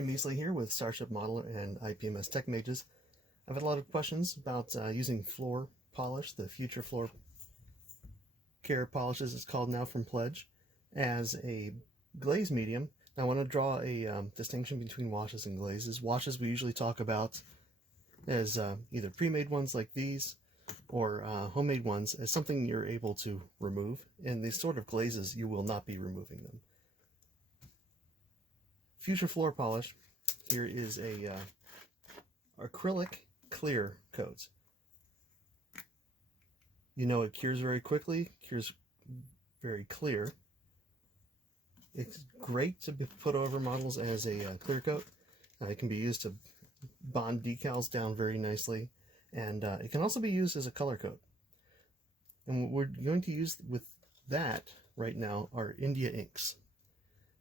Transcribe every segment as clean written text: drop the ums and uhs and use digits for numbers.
Gary Miesle here with Starship Modeler and IPMS Tech Mages. I've had a lot of questions about using floor polish, the Future Floor Care Polish as it's called now from Pledge, as a glaze medium. Now, I want to draw a distinction between washes and glazes. Washes we usually talk about as either pre-made ones like these or homemade ones as something you're able to remove. And these sort of glazes, you will not be removing them. Future Floor Polish, here is a acrylic clear coat. You know it cures very quickly, cures very clear. It's great to be put over models as a clear coat. It can be used to bond decals down very nicely, and it can also be used as a color coat. And what we're going to use with that right now are India inks.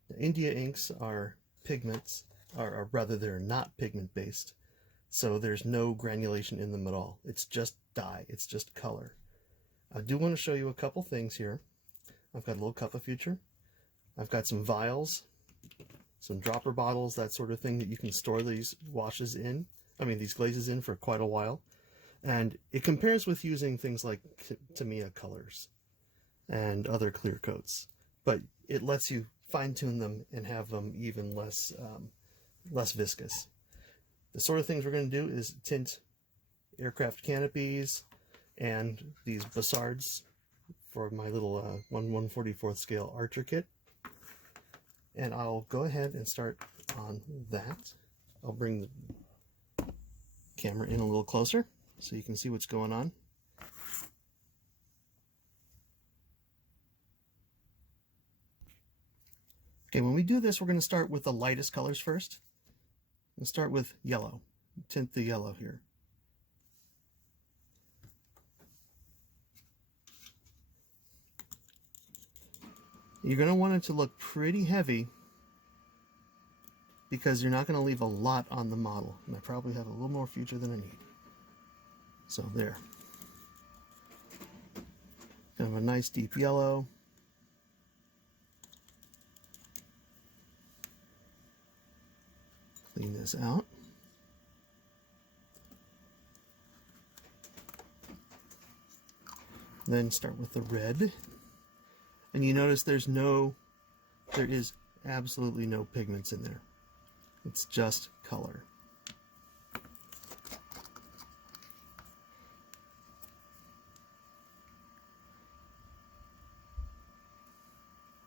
Now, India inks are pigments, or rather they're not pigment based, so there's no granulation in them at all. It's just dye, it's just color. I do want to show you a couple things here. I've got a little cup of Future. I've got some vials, some dropper bottles, that sort of thing that you can store these washes in, these glazes in for quite a while. And it compares with using things like Tamiya colors and other clear coats, but it lets you fine-tune them and have them even less viscous. The sort of things we're going to do is tint aircraft canopies and these bassards for my little 1/144th scale Archer kit. And I'll go ahead and start on that. I'll bring the camera in a little closer so you can see what's going on. Okay, when we do this, we're going to start with the lightest colors first. We'll start with yellow. Tint the yellow here. You're going to want it to look pretty heavy because you're not going to leave a lot on the model. And I probably have a little more Future than I need. So there. Kind of a nice deep yellow. Clean this out. Then start with the red. And you notice there is absolutely no pigments in there. It's just color.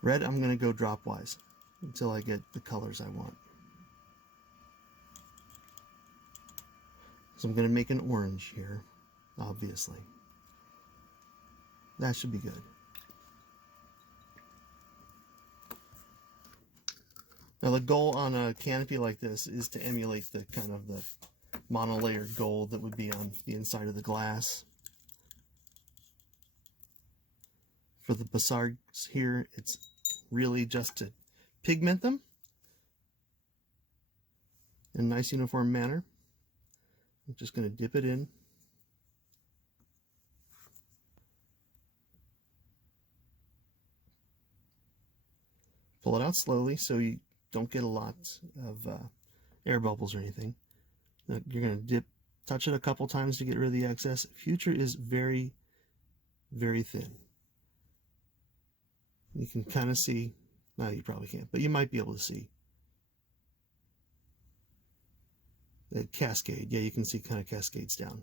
Red, I'm going to go drop-wise until I get the colors I want. So I'm going to make an orange here, obviously. That should be good. Now the goal on a canopy like this is to emulate the kind of the monolayered gold that would be on the inside of the glass. For the bassards here, it's really just to pigment them in a nice uniform manner. I'm just going to dip it in. Pull it out slowly so you don't get a lot of air bubbles or anything. You're going to touch it a couple times to get rid of the excess. Future is very, very thin. You can kind of see, no, you probably can't, but you might be able to see that cascade. Yeah, you can see kind of cascades down.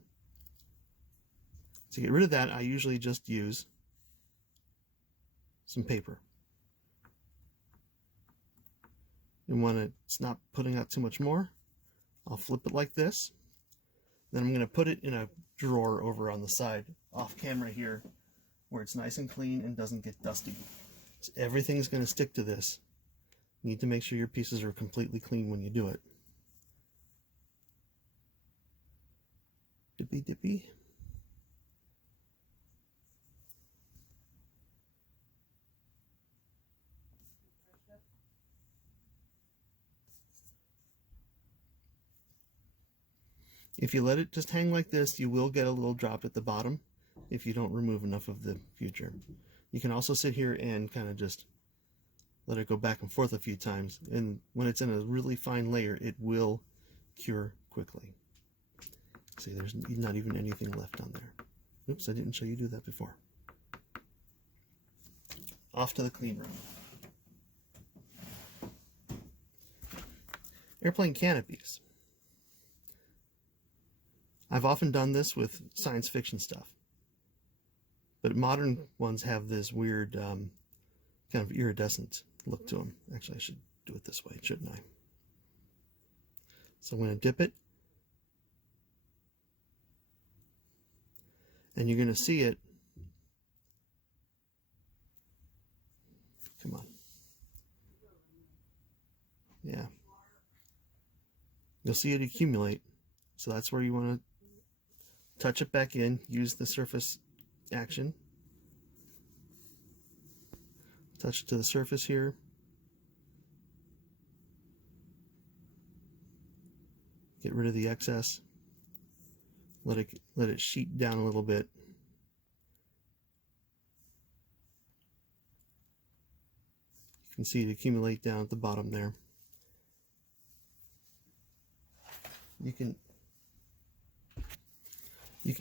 To get rid of that, I usually just use some paper. And when it's not putting out too much more, I'll flip it like this. Then I'm going to put it in a drawer over on the side, off camera here, where it's nice and clean and doesn't get dusty. So everything's going to stick to this. You need to make sure your pieces are completely clean when you do it. Dippy dippy. If you let it just hang like this, you will get a little drop at the bottom if you don't remove enough of the Future. You can also sit here and kind of just let it go back and forth a few times, and when it's in a really fine layer, it will cure quickly. See, there's not even anything left on there. Oops, I didn't show you do that before. Off to the clean room. Airplane canopies. I've often done this with science fiction stuff, but modern ones have this weird kind of iridescent look to them. Actually, I should do it this way, shouldn't I? So I'm going to dip it, and you're going to see it. Come on. Yeah. You'll see it accumulate. So that's where you want to touch it back in, use the surface action. Touch it to the surface here. Get rid of the excess. Let it sheet down a little bit. You can see it accumulate down at the bottom there. You can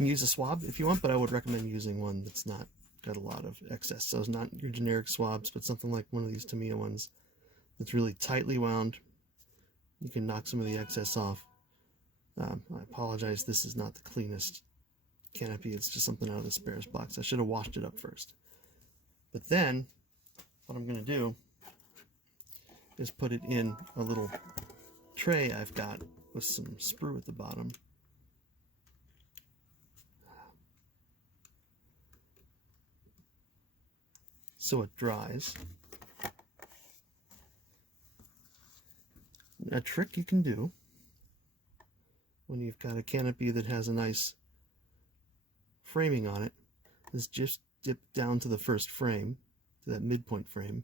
use a swab if you want, but I would recommend using one that's not got a lot of excess. So it's not your generic swabs, but something like one of these Tamiya ones that's really tightly wound. You can knock some of the excess off. I apologize, this is not the cleanest canopy. It's just something out of the spares box. I should have washed it up first. But then, what I'm going to do is put it in a little tray I've got with some sprue at the bottom. So it dries. A trick you can do when you've got a canopy that has a nice framing on it is just dip down to the first frame, to that midpoint frame,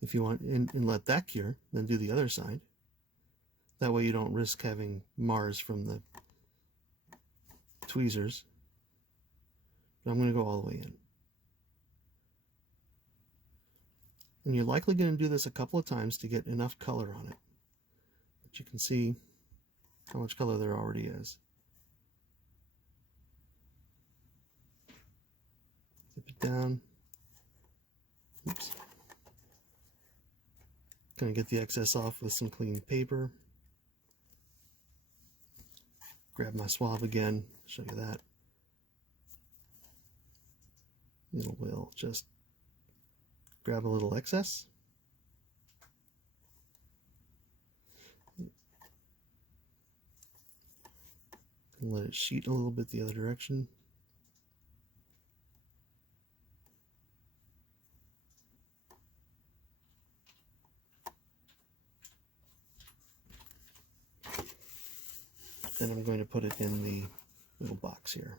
if you want, and let that cure, then do the other side. That way you don't risk having Mars from the tweezers. But I'm going to go all the way in. And you're likely going to do this a couple of times to get enough color on it. But you can see how much color there already is. Dip it down. Oops. Going to get the excess off with some clean paper. Grab my swab again, show you that. We'll just grab a little excess. And let it sheet a little bit the other direction. Then I'm going to put it in the little box here.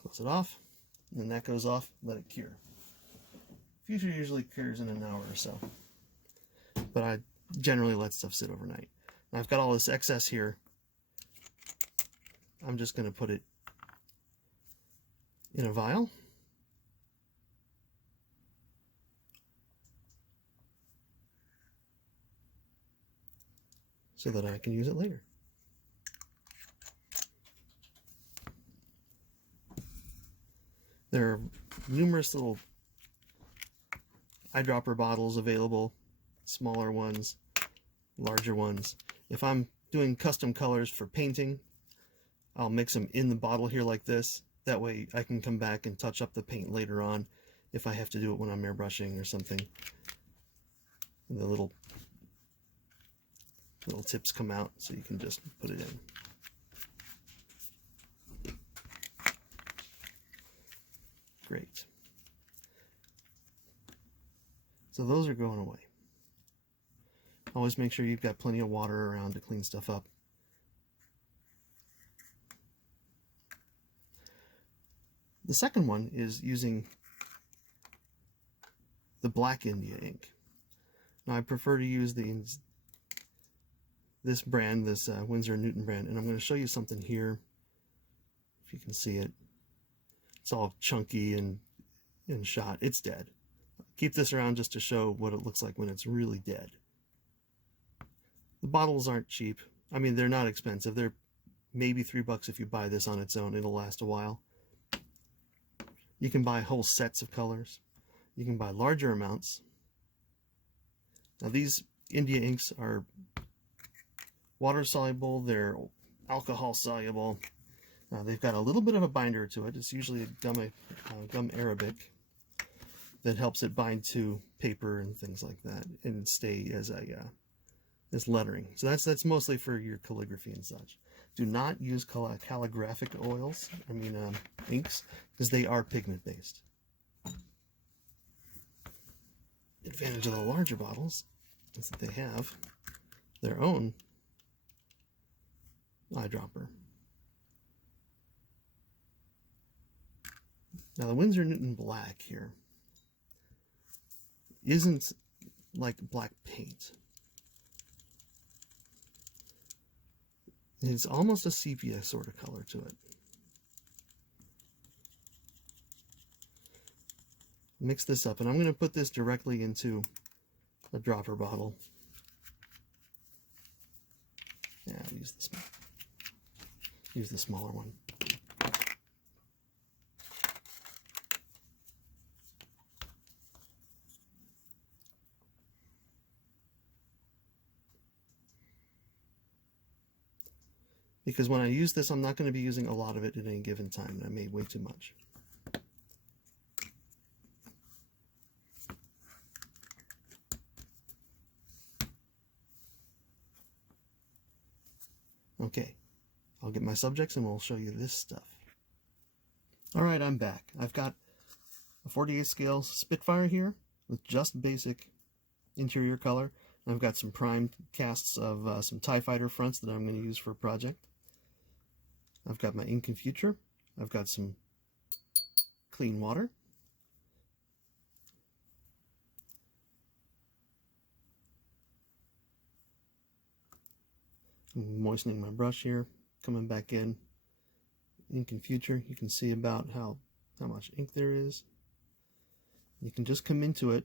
Close it off, and then that goes off, let it cure. Future usually cures in an hour or so, but I generally let stuff sit overnight. Now I've got all this excess here. I'm just going to put it in a vial. So that I can use it later. There are numerous little eyedropper bottles available, smaller ones, larger ones. If I'm doing custom colors for painting, I'll mix them in the bottle here like this. That way I can come back and touch up the paint later on if I have to do it when I'm airbrushing or something. And the little tips come out, so you can just put it in. Great. So those are going away. Always make sure you've got plenty of water around to clean stuff up. The second one is using the Black India ink. Now I prefer to use this brand, this Winsor & Newton brand, and I'm going to show you something here, if you can see it. It's all chunky and shot. It's dead. Keep this around just to show what it looks like when it's really dead. The bottles aren't cheap. I mean, they're not expensive. They're maybe $3 if you buy this on its own. It'll last a while. You can buy whole sets of colors. You can buy larger amounts. Now these India inks are water soluble, they're alcohol soluble. They've got a little bit of a binder to it. It's usually a gum arabic that helps it bind to paper and things like that and stay as lettering. So that's mostly for your calligraphy and such. Do not use calligraphic oils, inks, because they are pigment based. The advantage of the larger bottles is that they have their own eyedropper. Now the Winsor & Newton black here isn't like black paint. It's almost a sepia sort of color to it. Mix this up, and I'm going to put this directly into a dropper bottle. Yeah, use the smaller one. Because when I use this, I'm not going to be using a lot of it at any given time, and I made way too much. Okay, I'll get my subjects and we'll show you this stuff. Alright, I'm back. I've got a 48 scale Spitfire here with just basic interior color. I've got some primed casts of some TIE Fighter fronts that I'm going to use for a project. I've got my ink and future. I've got some clean water. I'm moistening my brush here, coming back in. Ink and future, you can see about how much ink there is. You can just come into it.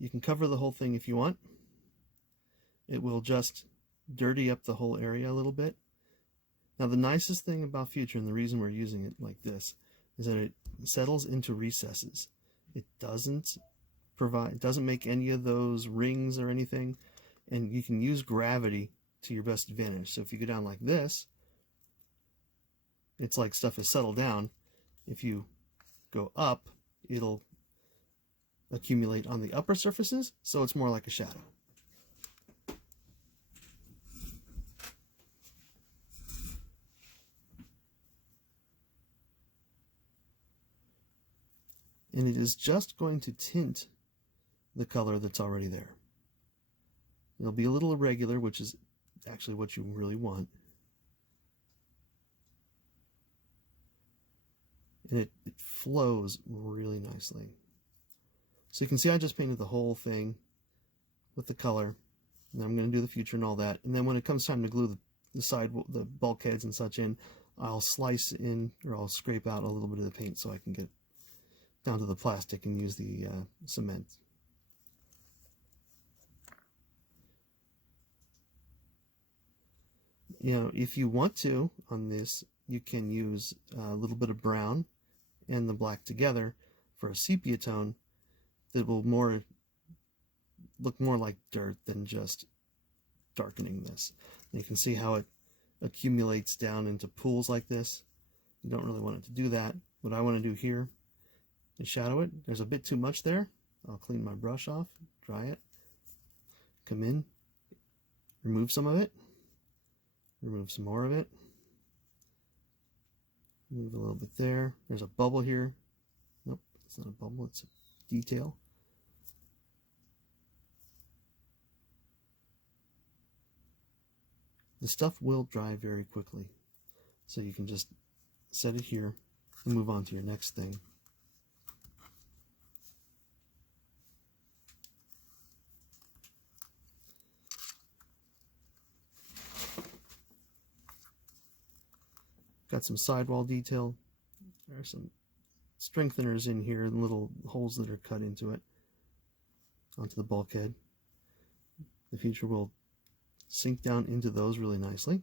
You can cover the whole thing if you want. It will just dirty up the whole area a little bit. Now the nicest thing about future, and the reason we're using it like this, is that it settles into recesses. It doesn't make any of those rings or anything, and you can use gravity to your best advantage. So if you go down like this, it's like stuff is settled down. If you go up, it'll accumulate on the upper surfaces, so it's more like a shadow. And it is just going to tint the color that's already there. It'll be a little irregular, which is actually what you really want. And it flows really nicely. So you can see I just painted the whole thing with the color. And I'm going to do the future and all that. And then when it comes time to glue the bulkheads and such in, I'll slice in, or I'll scrape out a little bit of the paint so I can get down to the plastic and use the cement. If you want to, on this, you can use a little bit of brown and the black together for a sepia tone that will look more like dirt than just darkening this. And you can see how it accumulates down into pools like this. You don't really want it to do that. What I want to do here is shadow it. There's a bit too much there. I'll clean my brush off, dry it, come in, remove some of it, remove some more of it, move a little bit there. There's a bubble here. Nope, it's not a bubble, it's a detail. The stuff will dry very quickly, so you can just set it here and move on to your next thing. got some sidewall detail. There are some strengtheners in here and little holes that are cut into it onto the bulkhead. The Future will sink down into those really nicely.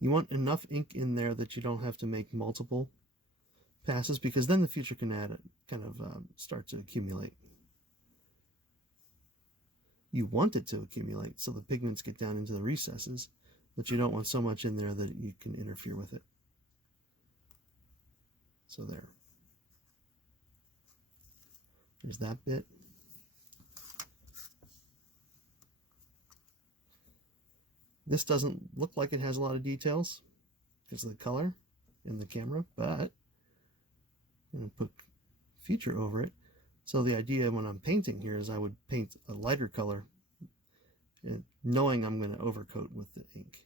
You want enough ink in there that you don't have to make multiple passes, because then the Future can add it, start to accumulate. You want it to accumulate so the pigments get down into the recesses, but you don't want so much in there that you can interfere with it. So there's that bit. This doesn't look like it has a lot of details because of the color in the camera, but I'm going to put Future over it. So the idea when I'm painting here is I would paint a lighter color, knowing I'm going to overcoat with the ink.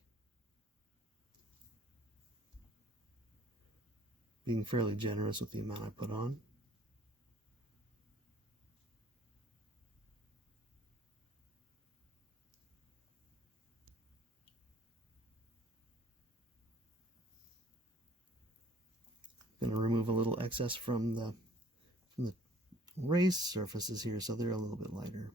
Being fairly generous with the amount I put on. Going to remove a little excess from the raised surfaces here, so they're a little bit lighter.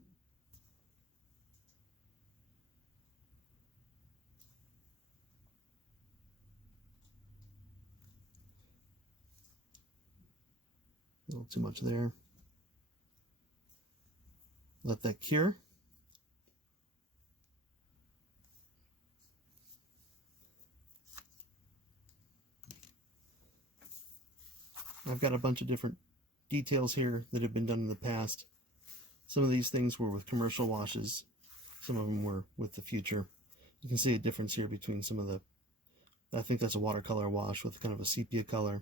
A little too much there. Let that cure. I've got a bunch of different details here that have been done in the past. Some of these things were with commercial washes. Some of them were with the Future. You can see a difference here between some of the, I think that's a watercolor wash with kind of a sepia color.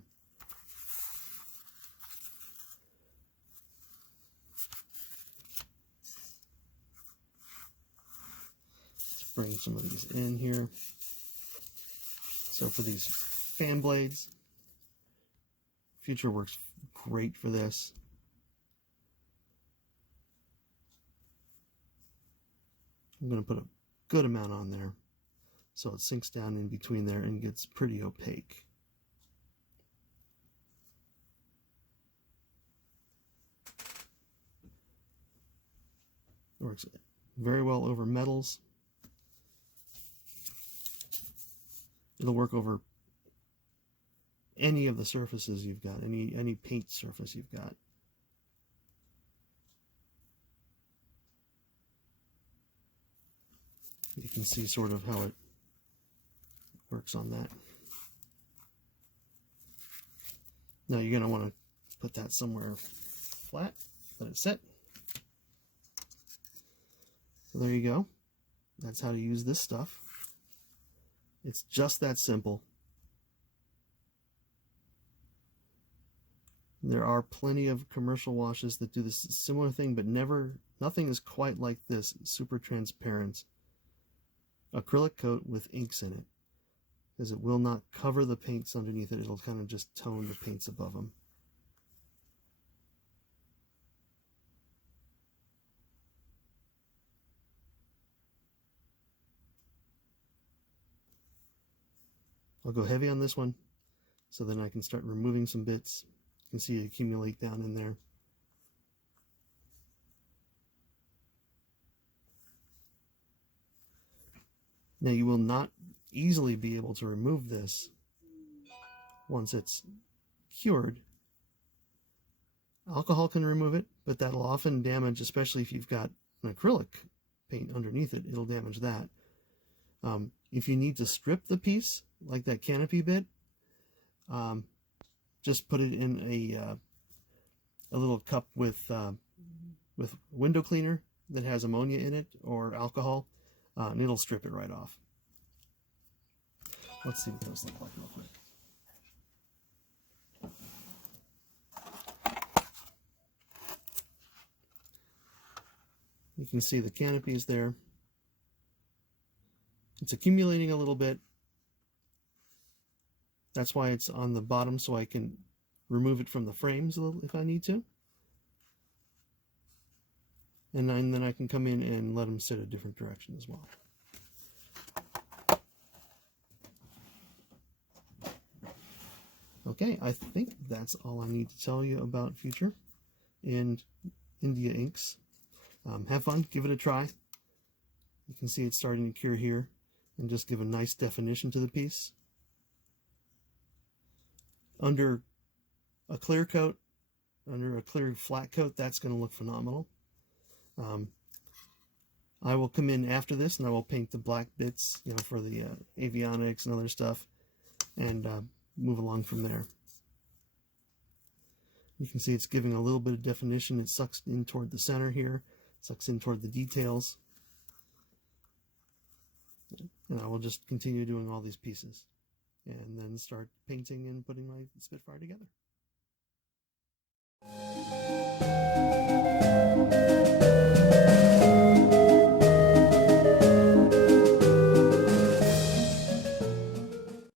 Let's bring some of these in here. So for these fan blades, Future works great for this. I'm going to put a good amount on there so it sinks down in between there and gets pretty opaque. It works very well over metals. It'll work over any of the surfaces you've got, any paint surface you've got. You can see sort of how it works on that. Now you're going to want to put that somewhere flat, let it set. So there you go. That's how to use this stuff. It's just that simple. There are plenty of commercial washes that do this similar thing, but nothing is quite like this super transparent acrylic coat with inks in it, because it will not cover the paints underneath it. It'll kind of just tone the paints above them. I'll go heavy on this one so then I can start removing some bits. You can see it accumulate down in there. Now you will not easily be able to remove this once it's cured. Alcohol can remove it, but that'll often damage, especially if you've got an acrylic paint underneath it, it'll damage that. If you need to strip the piece, like that canopy bit, just put it in a little cup with window cleaner that has ammonia in it or alcohol, and it'll strip it right off. Let's see what those look like real quick. You can see the canopies there. It's accumulating a little bit. That's why it's on the bottom, so I can remove it from the frames a little if I need to. And then I can come in and let them sit a different direction as well. Okay, I think that's all I need to tell you about Future and India inks. Have fun, give it a try. You can see it's starting to cure here and just give a nice definition to the piece. Under a clear coat, under a clear flat coat, that's going to look phenomenal. I will come in after this and I will paint the black bits, for the avionics and other stuff, and move along from there. You can see it's giving a little bit of definition. It sucks in toward the center here, sucks in toward the details. And I will just continue doing all these pieces and then start painting and putting my Spitfire together.